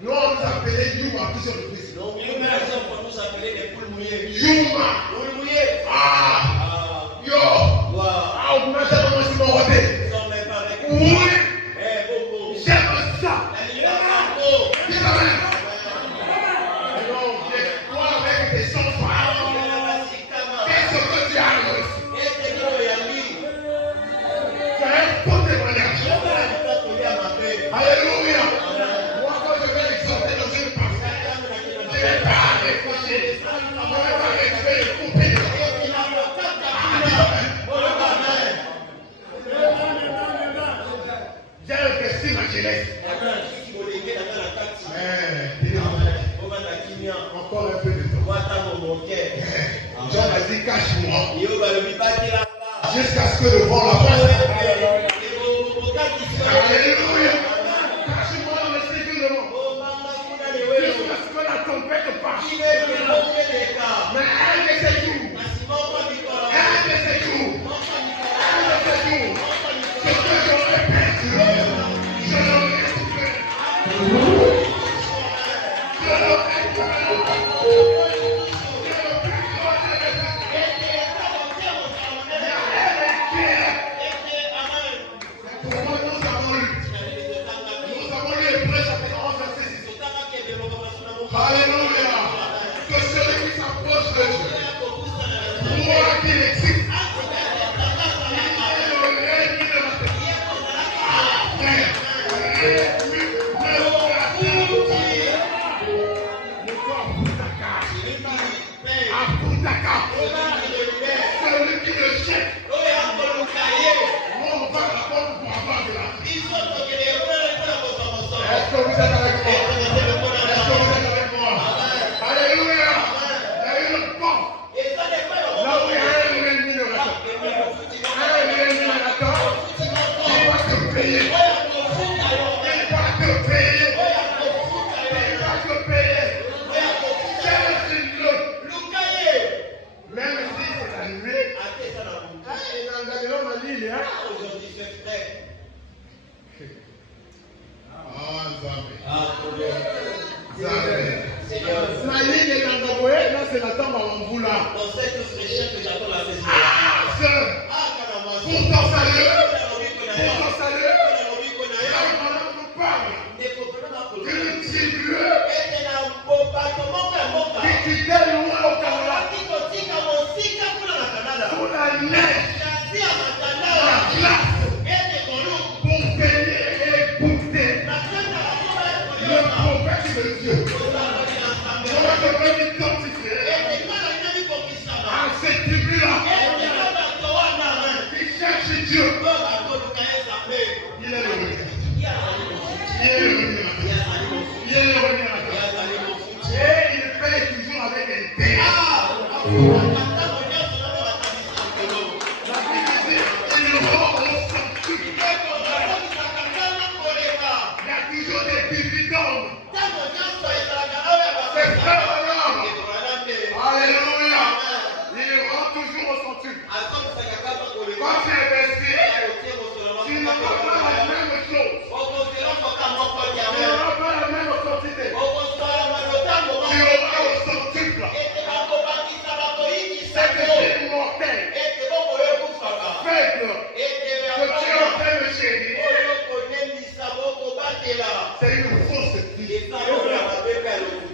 Nous, on nous appelait Yuma à plusieurs reprises. Donc, nous nous appelait des poules mouillées. Yuma. Poules mouillées. Ah. Yo. Wow. Ah, on m'a dit comment c'est mon roté. Ils sont même pas avec nous. Oui. Beaucoup. J'aime ça. La libération. Dis amen. Non, j'ai quoi avec tes enfants. Qu'est-ce que tu as reçu? C'est un bon témoignage. Alléluia. Moi, quand je vais exhorter dans une partie, je ne vais pas réfléchir. Je ne vais pas rester coupé. J'ai investi ma jeunesse. Encore un peu de temps. John a dit cache-moi. Jusqu'à ce que le vent la passe. Alléluia. Cache-moi dans le séjour de vent. Jusqu'à ce que la tempête passe. Mais un de ces jours. Ce que j'aurais perdu, je l'aurais trouvé. Alléluia. Que celui qui s'approche de Dieu, croit qu'il existe. Il est le règne de la terre. Celui qui le jette, on va la porte pour avoir de la vie. Est-ce que vous êtes avec moi? Est-ce que vous êtes avec moi? Alléluia. Il y a une porte. Là où il y a un rémunérateur. Un rémunérateur qui va te payer. Il va te payer. Il va te payer. Cherche-le. Même si c'est arrivé. Il a engagé l'homme à l'île. Ah, Zambé. La ligne est engagée. Là, c'est la tombe à Wamboula. Ah, sœur. Pour ton salut. Pour ton salut. Là, madame nous parle. D'une tribu qui quittait loin au Canada. Sous la neige. La glace. Pour payer et écouter le prophète de Dieu. Je vais te faire identifier à cette tribu-là qui cherche Dieu. Il est le revenu. Il est le revenu. Il est le revenu. Et il paye toujours avec intérêt. La Bible dit, il rend au sanctuaire. Il y a toujours des dividendes. C'est très honorable. Alléluia. Il rend toujours au sanctuaire. Quand tu investis, tu n'auras pas la même chose. Tu n'auras pas la même quantité. Tu auras au centuple. C'est que c'est immortel. Faible. Que tu es en train de chérir. C'est une fausse vie.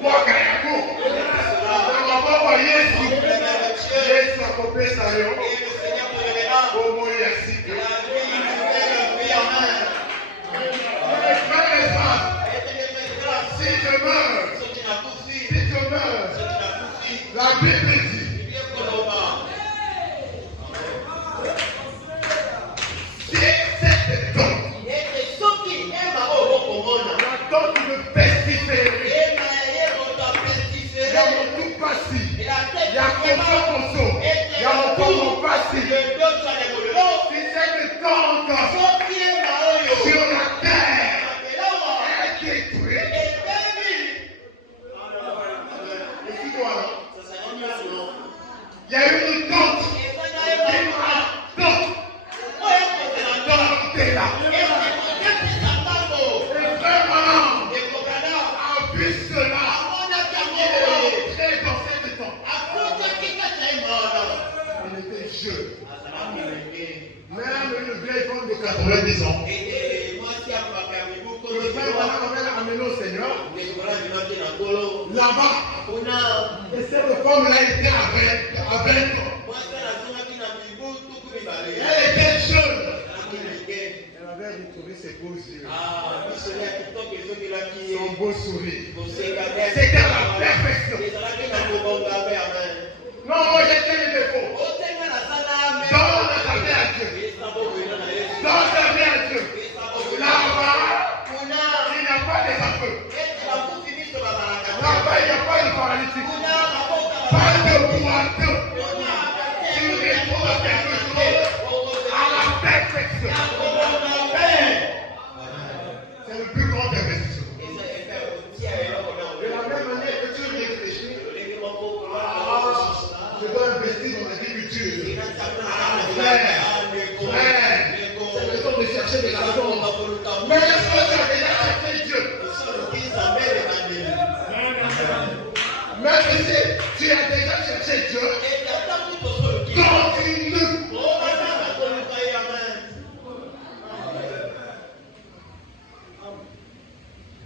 Moi, Kayako. Je ne vais pas voir Yesu. Yesu a coupé sa lion. Como Yassika. Si je meurs, la Bible dit, si cette tombe, la 90 ans. Et moi, si à Pakami, vous Le frère Branham avait amené au Seigneur. Là-bas. Et cette femme-là était avec. Elle était jeune. Elle avait retrouvé ses beaux yeux. Son beau sourire. C'était la perfection. Non, moi j'ai fait les défauts. Donne ta vie à Dieu. Donne ta vie à Dieu. Là-bas, il n'y a pas de feu. Là-bas, il n'y a pas de paralytique. Pas de boiteux. Tu retrouves quelque chose à la perfection. C'est le plus grand investissement. De la même manière que tu réfléchis, je dois investir dans l'agriculture. Frère, c'est le temps de chercher de l'argent. Mais est-ce que tu as déjà cherché Dieu? Même si tu as déjà cherché Dieu, continue.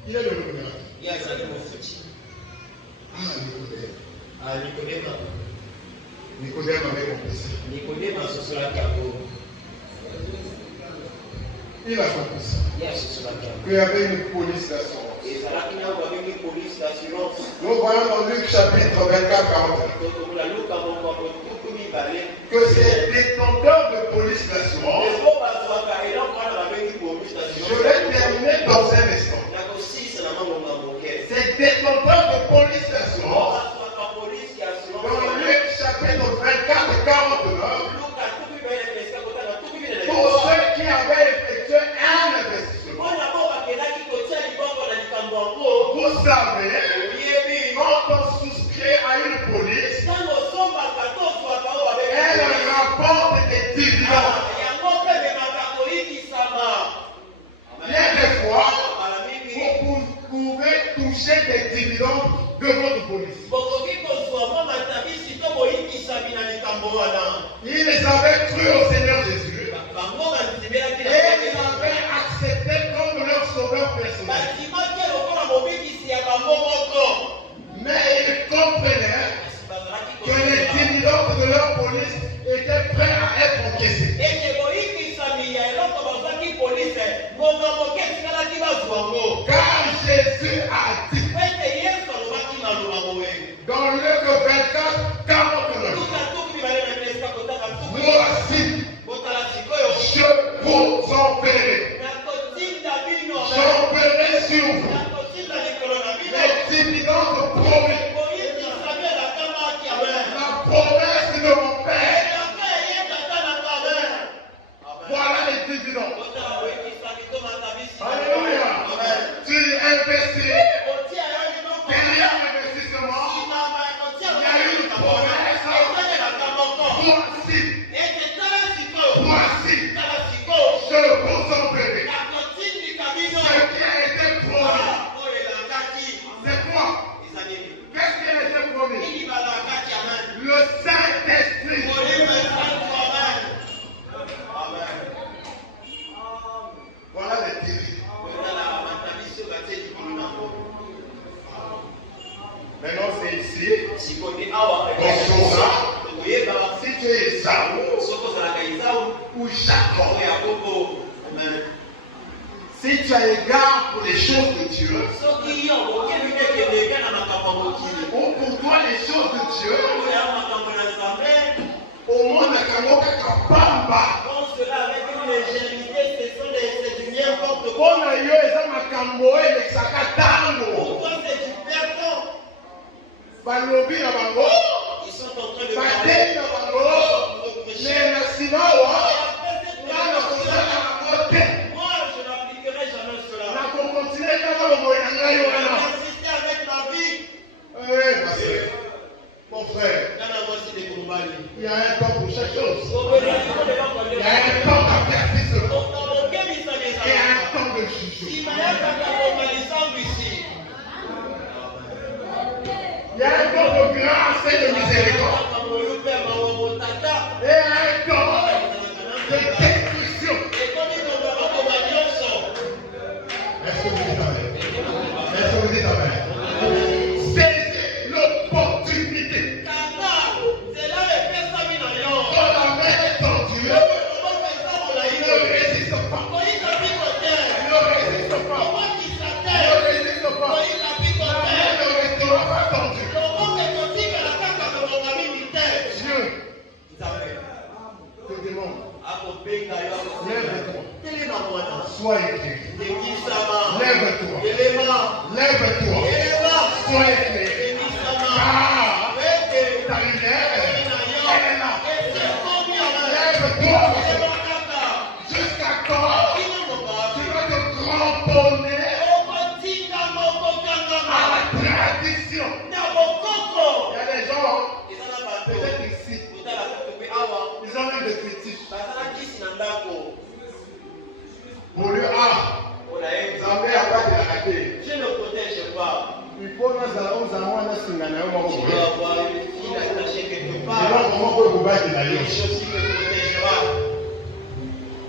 Il est le révélateur. Nicodème avait compris ça. Il a compris ça. Il y avait une police d'assurance. Nous voyons dans Luc chapitre 24-41 que ces détenteurs de police d'assurance, je vais terminer dans un instant. Ces détenteurs de police d'assurance, dans Luc chapitre 24-49, pour ceux qui avaient effectué un investissement, vous savez, quand on souscrit à une police, elle rapporte des dividendes. Bien des fois, vous pouvez toucher des dividendes de votre police. Ils avaient cru au Seigneur Jésus et ils avaient accepté comme leur sauveur personnel. Mais ils comprenaient que les dividendes de leur police étaient prêts à être encaissés. Car Jésus a dit dans Luc 24-49, voici, je vous enverrai. J'enverrai sur vous les dividendes promis. La promesse de mon Père. Voilà les dividendes. Alléluia. Tu investis. Derrière l'investissement, il y a une promesse. Voici, je vous enverrai. Ce qui a été promis. C'est quoi? Qu'est-ce qui a été promis? Le Saint-Esprit. Voilà les télés. Maintenant c'est ici. On saura si tu es Esaü ou Jacob. Si tu as égard pour les choses de Dieu, ou pour toi les choses de Dieu, au monde de Kapamba, on a eu eza makambo elekisaka tango. Balobi na bango, bateli na bango, mais na nsima awa, nana kozala bango te. Nakokontinue kaka boboye na ngai wana. Mon frère, il y a un temps pour chaque chose. Il y a un temps d'avertissement et un temps de jugement. Il y a un temps de grâce et de miséricorde. Et un temps de destruction. Sois éclairé. Ebisama. Lève-toi. Elema. Lève-toi. Elema. Sois éclairé. Ebisama. Ah, Ete. ta lumière, elle est là. Ete komi ala. Lève-toi. Elema kaka. Jusqu'à quand Kino mobali. tu vas te cramponner Okotika mokokangama. à la tradition. Na mokoko. Il y a des gens, Ezala bato. peut-être ici, Kotala koto pe awa. ils ont même des fétiches. Basala kisi na ndako. Pour lui, Mpona ye. ça met à part de la rater. Je ne protège pas. Il faut nous allons un signe. Tu dois avoir une fille attachée quelque Et part. donc, comment on peut vous battre la Une gueule? chose qui me protégera.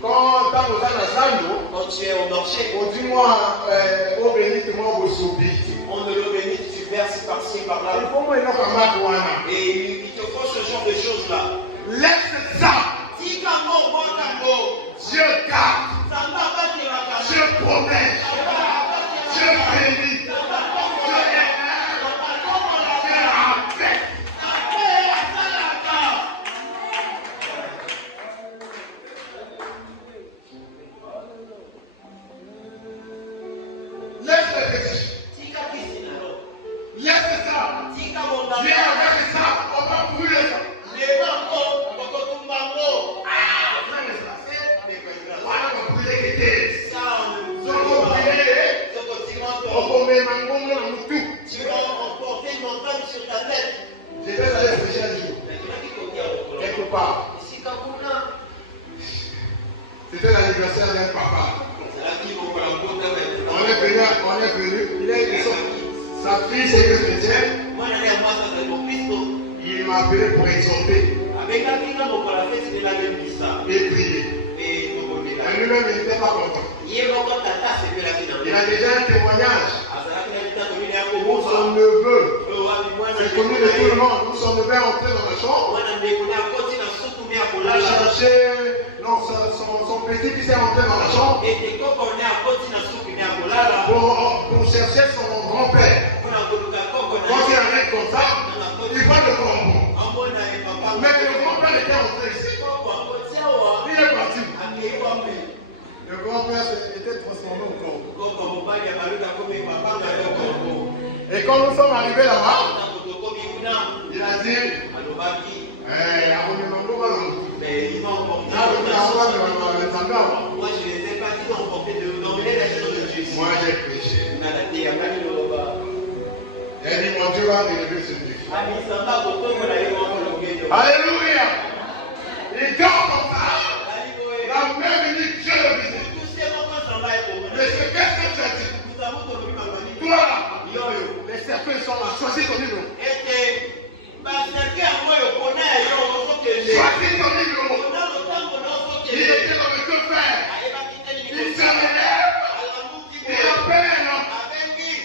Quand nous allons à Sando, Quand tu es au marché, on dit moi, au bénit, moi, au soubi. on ne le bénit, tu verses par-ci, Il par-là. faut moi, il y a un mac. Et il te faut ce genre de choses-là. Laisse ça. Tika mo, bokango. Dieu garde. Samba bati la kama. Dieu promène. Dieu bénit. Dieu élève. Dieu appelle. Laisse le péché. Tika kisi na lo. Laisse ça. Tika monda. Viens avec ça. On va brûler ça. Leba ko, bokotumba ko. Frère et sœurs, voilà on va brûler les thèses. Ça, on Donc on brûler. Soko timoto. On met mangongo dans le tout. Tu vas emporter une montagne sur ta tête. Je vais aller prêcher un jour. Mais tu n'as dit qu'on y a beaucoup. Quelque part. Ici, Kakuna. C'était l'anniversaire d'un papa. C'est là qu'il faut la montagne maintenant. On est venu. Il est sa fille, c'est que chrétien. Moi, j'allais à moi, ça c'est mon Christo. Il m'a appelé pour exhorter Avec la fille, on la fête, c'est la même ça. et prier. Et nous, on est là. Et lui-même, il n'était pas content. Il y a encore tata, c'est que la fille. Il a déjà un témoignage. Ah, c'est là qu'il a dit, t'as connu les Pour Akobos. son neveu. C'est connu de tout le monde. monde. Où son neveu est entré dans la chambre. Moi, je l'ai connu à côté, dans ce tourné à Il a Kolala. cherché. Non, son petit-fils est entré dans la chambre Et t'es quand on est à côté, dans ce tourné à Kolala. pour chercher son grand-père. On a connu qu'à Coco. Quand il arrive comme ça, il va le corbeau. En bon, on a papa. Mais que le grand-père était entré ici. Il est parti. Le grand-père était transformé au corbeau. Et quand nous sommes arrivés là-bas, il a dit, Moi je les ai pas dit d'emporter d'emmener la chose de Jésus. moi j'ai péché. On a la terre, on a dit le repas. Il a dit, mon Dieu va élever ce Dieu. Ami Samba, pourquoi on a eu un peu Alléluia. Il dort comme ça. La même dit Dieu le visite. Mais c'est qu'est-ce que tu as dit? Toi là, les serpents sont là. Choisis ton numéro. Choisis ton numéro. Il était dans le que faire. Il se relève. Il appelle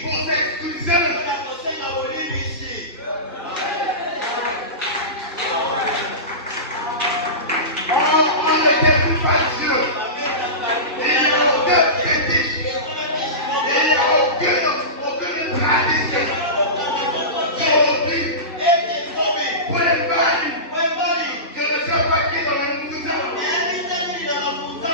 pour s'excuser. On n'était plus pas Dieu. Il n'y a aucun fétiche. Il n'y a aucune tradition. Aujourd'hui, pour les balles, je ne sais pas qui dans le monde.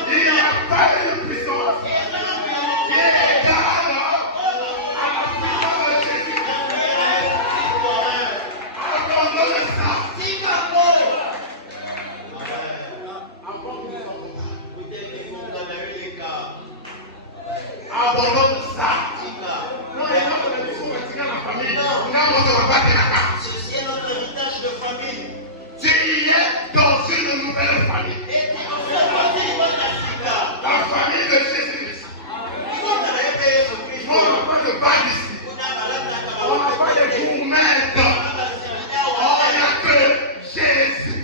Il n'y a pas de puissance. Il est égal à la puissance de Jésus. Abandonne ça. Abandonne ça. Non, il y a pas de raison de tirer la famille. On a besoin de battre la carte. Ceci est notre héritage de famille. Tu es dans une nouvelle famille. Et tu en fais partie de votre Africa. La famille de Jésus-Christ. On n'a pas de bague ici. On n'a pas de gourmettes. On n'a que Jésus.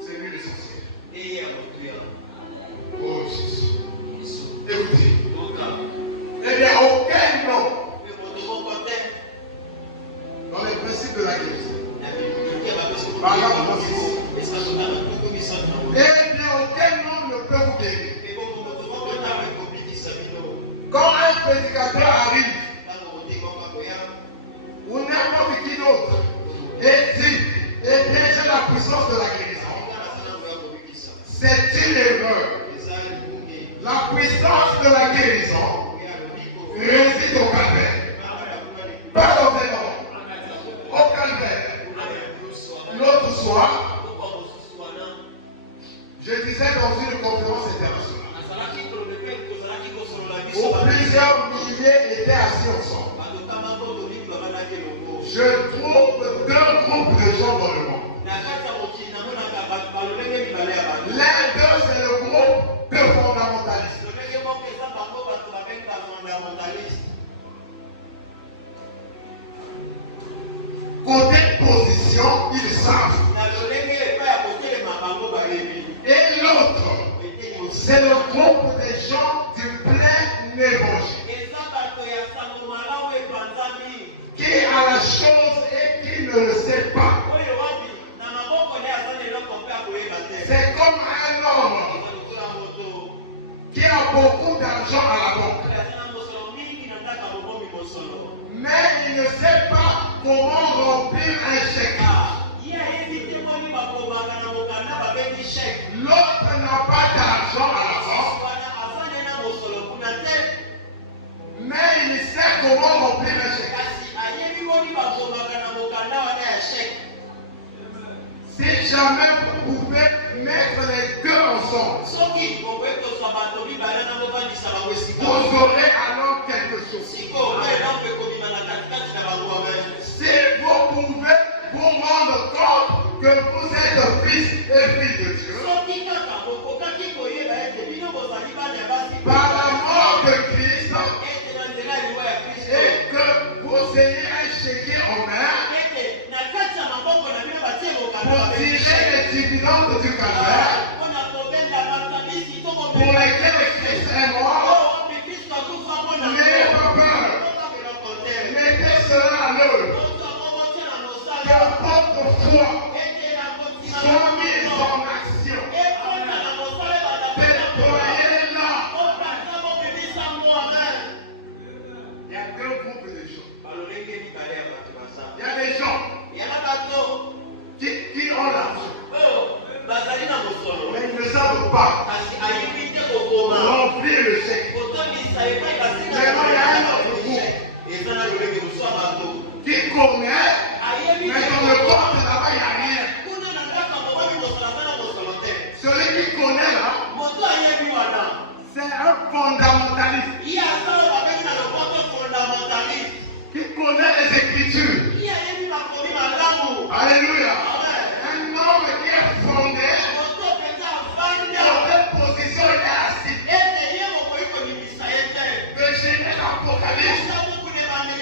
C'est lui l'essentiel. C'est une erreur. La puissance de la guérison réside au calvaire. Pas au vélo. Au calvaire. L'autre soir, je disais dans une conférence internationale où plusieurs milliers étaient assis ensemble. Je trouve deux groupes de gens dans le monde. L'un d'eux, c'est le groupe de fondamentalistes. Côté position, ils savent. Et l'autre, c'est le groupe des gens du plein évangile qui a la chose et qui ne le sait pas. C'est comme un homme qui a beaucoup d'argent à la banque, mais il ne sait pas comment remplir un chèque. L'autre n'a pas d'argent à la banque, mais il sait comment remplir un chèque. Si jamais vous pouvez mettre les deux ensemble, vous aurez alors quelque chose. Si vous pouvez vous rendre compte que vous êtes fils et fille de Dieu, par la mort de Christ, et que vous ayez un chéquier en main pour tirer les dividendes du calvaire, pour lesquels Christ est mort, n'ayez pas peur. Mettez cela à l'œuvre. Que votre foi soit mise en action. Déployez-la. Il y a deux groupes de gens. Il y a des gens qui ont l'argent, mais ils ne savent pas remplir le chèque. Maintenant, il y a un autre groupe qui connaît, mais dans le compte là-bas, il n'y a rien. Celui qui connaît là, c'est un fondamentaliste qui connaît les Écritures. Alléluia. Un homme qui est fondé, dans quelle position il est assis. De Genèse à Apocalypse,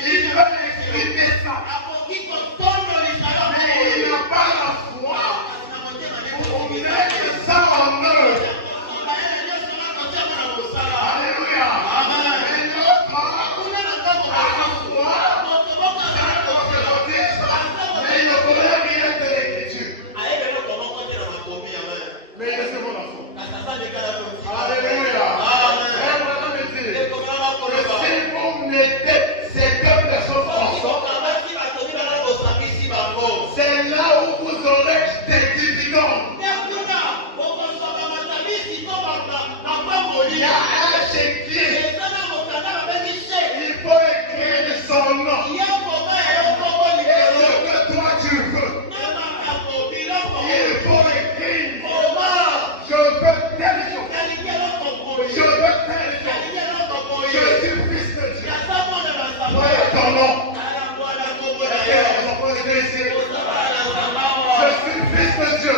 il veut expliquer ça. Mais il n'a pas la foi pour mettre ça en œuvre. Alléluia. Et l'autre a la foi, mais il ne connaît rien de l'écriture. Mais il est bon la foi. Alléluia. Et voilà me dire que si vous mettez ces deux personnes ensemble, c'est là où vous aurez des dividendes. Il y a un chéquier. Il faut écrire son nom. Et ce que toi tu veux, il faut écrire. Je veux telle chose. Je veux telle chose. Je suis fils de Dieu. Voilà ton nom. Je suis fils de Dieu.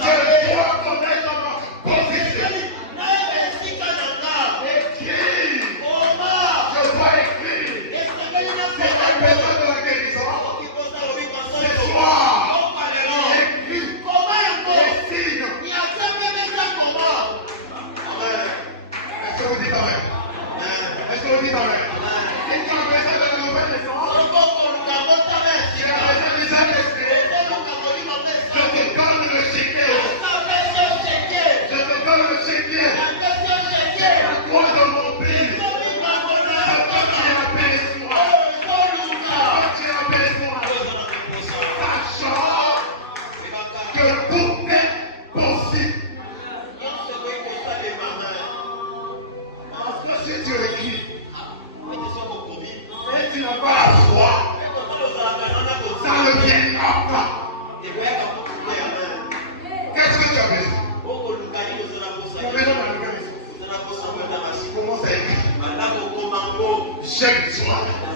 Je dois connaître ma position. Écrire. Je dois écrire. Si tu as besoin de la guérison, ce soir, écris. Et signe. Est-ce que vous dites amen? Est-ce que vous dites amen? Si tu as besoin de la nouvelle naissance, si tu as besoin de s'investir, je te donne le chéquier. Je te donne le chéquier. À toi de remplir. Ce que tu as besoin. Ce que tu as besoin. Sachant que tout est possible. maison. Mon maison dans le maison. Comment ça écrit? Chaque soir.